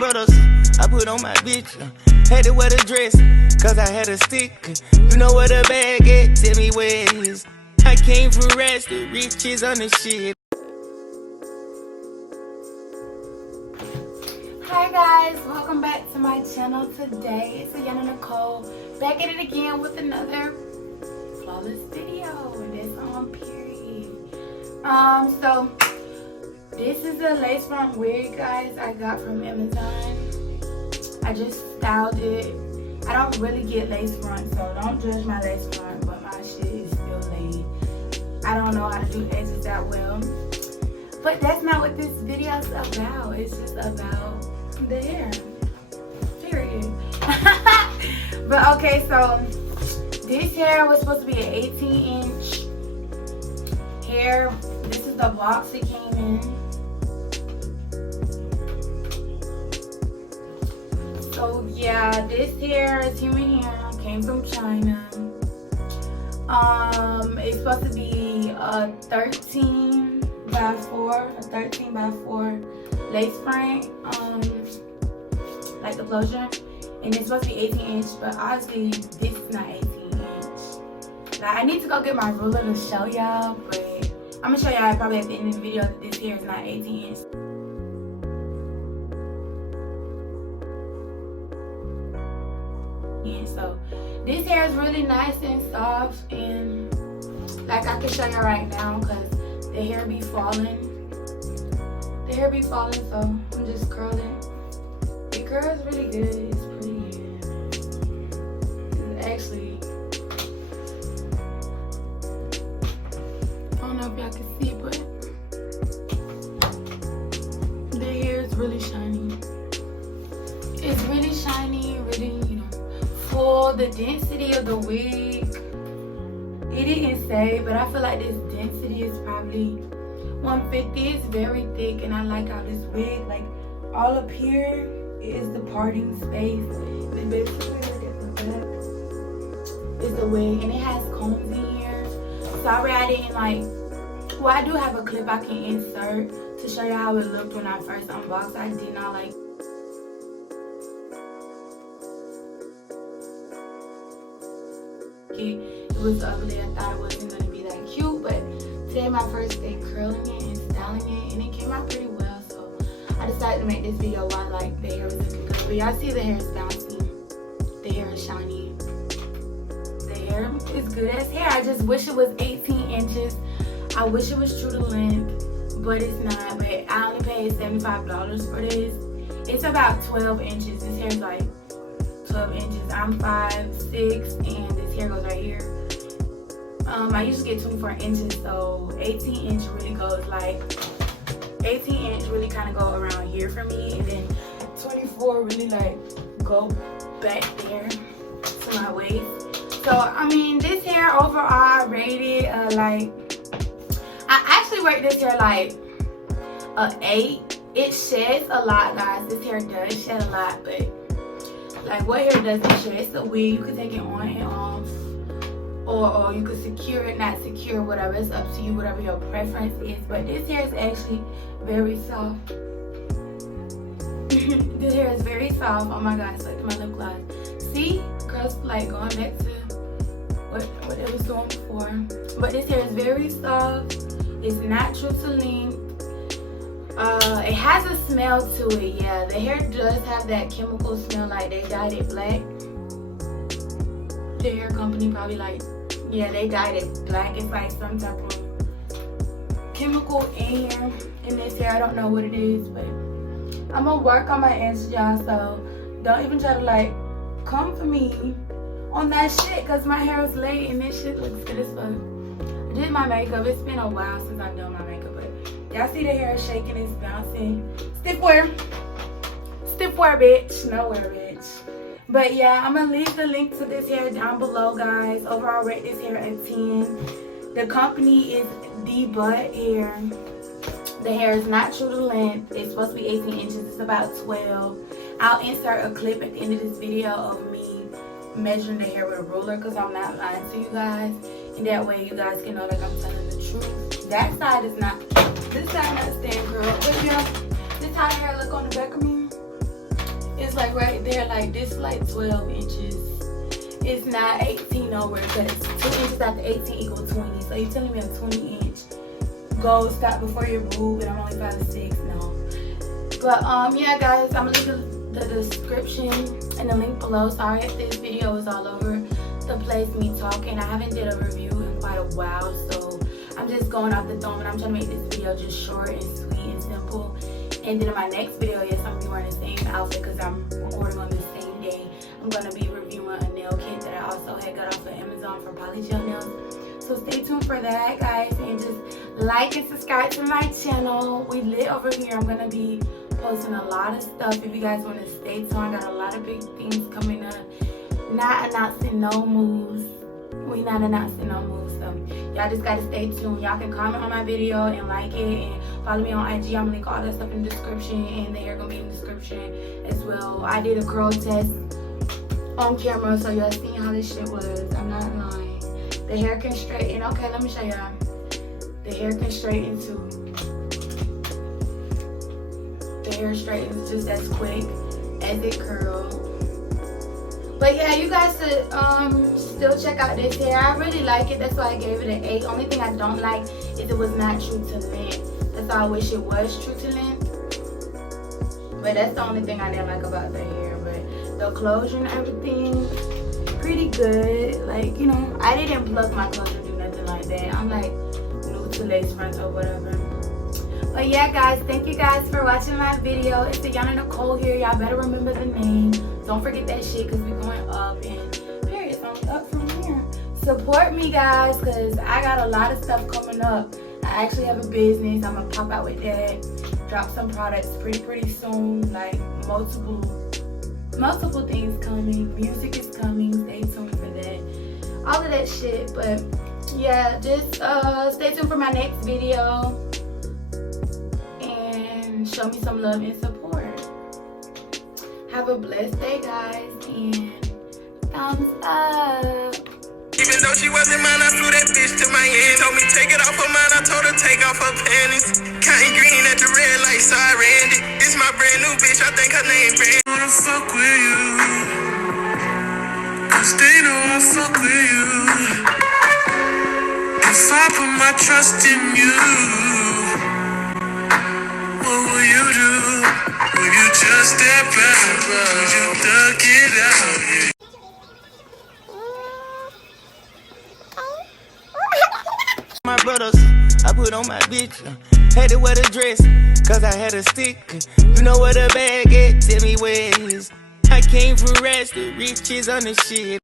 brothers, I put on my bitch. Had to wear the dress, cause I had a stick. You know where the bag at, tell me where it is. I came from rest, the riches on the shit. Hi guys, welcome back to my channel. Today it's Yana Nicole back at it again with another flawless video, and it's on period. So this is a lace front wig, guys, I got from Amazon. I just styled it. I don't really get lace front, so don't judge my lace front, but my shit is still laid. I don't know how to do edges that well, but that's not what this video is about. It's just about the hair, period. But okay, so this hair was supposed to be an 18-inch hair. This is the box it came in. So yeah, this hair is human hair, came from China. It's supposed to be a 13 by 4 lace front, like the closure, and it's supposed to be 18-inch, but obviously this is not 18-inch. Like, I need to go get my ruler to show y'all, but I'm gonna show y'all probably at the end of the video that this hair is not 18-inch. And so this hair is really nice and soft, and like I can show y'all right now because the hair be falling. The hair be falling, so I'm just curling. It curls really good. It's pretty. It's actually, I don't know if y'all can see, but the hair is really shiny. It's really shiny, really, full. The density of the wig, it didn't say, but I feel like this density is probably 150. It's very thick, and I like how this wig, like all up here is the parting space. And basically look at the back is the wig, and it has combs in here. Sorry I didn't well, I do have a clip I can insert to show you how it looked when I first unboxed. I did not like it. It was ugly. I thought it wasn't going to be that cute, but today my first day curling it and styling it, and it came out pretty well, so I decided to make this video while the hair was looking good. But y'all see the hair is bouncy, the hair is shiny, the hair is good as hair. I just wish it was 18 inches. I wish it was true to length, but it's not. But I only paid $75 for this. It's about 12 inches. This hair is like 12 inches. I'm 5'6", and this hair goes right here. I usually get 24 inches, so 18 inch really goes 18 inch really kind of go around here for me, and then 24 really go back there to my waist. So I mean, this hair overall I rated I actually rate this hair a 8. It sheds a lot, guys. This hair does shed a lot, but what hair doesn't shed? It's a wig. You can take it on and off, or you can secure it, not secure, whatever. It's up to you, whatever your preference is. But this hair is actually very soft. This hair is very soft. Oh my god, it's like my lip gloss. See, curls going back to what it was doing before. But this hair is very soft. It's not true to length. It has a smell to it. Yeah, the hair does have that chemical smell, like they dyed it black. The hair company probably yeah, they dyed it black. It's like some type of chemical in here in this hair. I don't know what it is, but I'm gonna work on my edges, y'all, so don't even try to come for me on that shit, because my hair is late and this shit looks good as fuck. I did my makeup. It's been a while since I've done my makeup, but y'all see the hair is shaking, it's bouncing. Stiff wear, bitch. Nowhere, bitch. But yeah, I'm gonna leave the link to this hair down below, guys. Overall, rate this hair at 10. The company is The Bud Hair. The hair is not true to length. It's supposed to be 18 inches. It's about 12. I'll insert a clip at the end of this video of me measuring the hair with a ruler, because I'm not lying to you guys, and that way you guys can know I'm telling the truth. That side is not, this side not staying curled, but yeah, this how the hair look on the back of me. is like right there, like this like 12 inches. It's not 18 nowhere because 2 inches after 18 equals 20. So you're telling me a 20-inch gold stop before your boob and I'm only 5'6"? No. But yeah guys, I'm gonna leave the description and the link below. Sorry if this video is all over the place me talking. I haven't did a review in quite a while, so I'm just going off the dome and I'm trying to make this video just short and sweet and simple. And then in my next video, yes, I'm gonna be wearing the same outfit because I'm recording on the same day. I'm gonna be reviewing a nail kit that I also had got off of Amazon for polygel nails. So stay tuned for that, guys, and just like and subscribe to my channel. We lit over here. I'm gonna be posting a lot of stuff if you guys want to stay tuned. I got a lot of big things coming up. Not announcing no moves. We not announcing no moves, so y'all just gotta stay tuned. Y'all can comment on my video and like it and follow me on IG. I'm gonna link all that stuff in the description, and the hair gonna be in the description as well. I did a curl test on camera, so y'all seen how this shit was. I'm not lying. The hair can straighten. Okay, let me show y'all. The hair can straighten too. The hair straightens just as quick as it curls. But yeah, you guys should still check out this hair. I really like it. That's why I gave it an 8. Only thing I don't like is it was not true to length. That's why I wish it was true to length. But that's the only thing I didn't like about the hair. But the closure and everything, pretty good. Like, you know, I didn't pluck my closure or do nothing like that. I'm like new to lace front or whatever. But yeah guys, thank you guys for watching my video. It's the Yana Nicole here. Y'all better remember the name. Don't forget that shit because we're going up, and period, it's only up from here. Support me guys because I got a lot of stuff coming up. I actually have a business. I'm gonna pop out with that. Drop some products pretty soon. Like multiple things coming. Music is coming. Stay tuned for that. All of that shit. But yeah, just stay tuned for my next video. Show me some love and support. Have a blessed day guys, and thumbs up. Even though she wasn't mine, I flew that bitch to Miami. Told me take it off her mind, I told her take off her panties. Cotton green at the red light, so I ran it. It's my brand new bitch, I think her name Brand. I wanna fuck with you, cause they know I fuck with you. If I put my trust in you, what will you do? Will you just step out? Will you duck it out? My brothers, I put on my bitch. Had to wear the dress, cause I had a stick. You know where the bag at? Tell me where it is. I came from rest, the riches on the shit.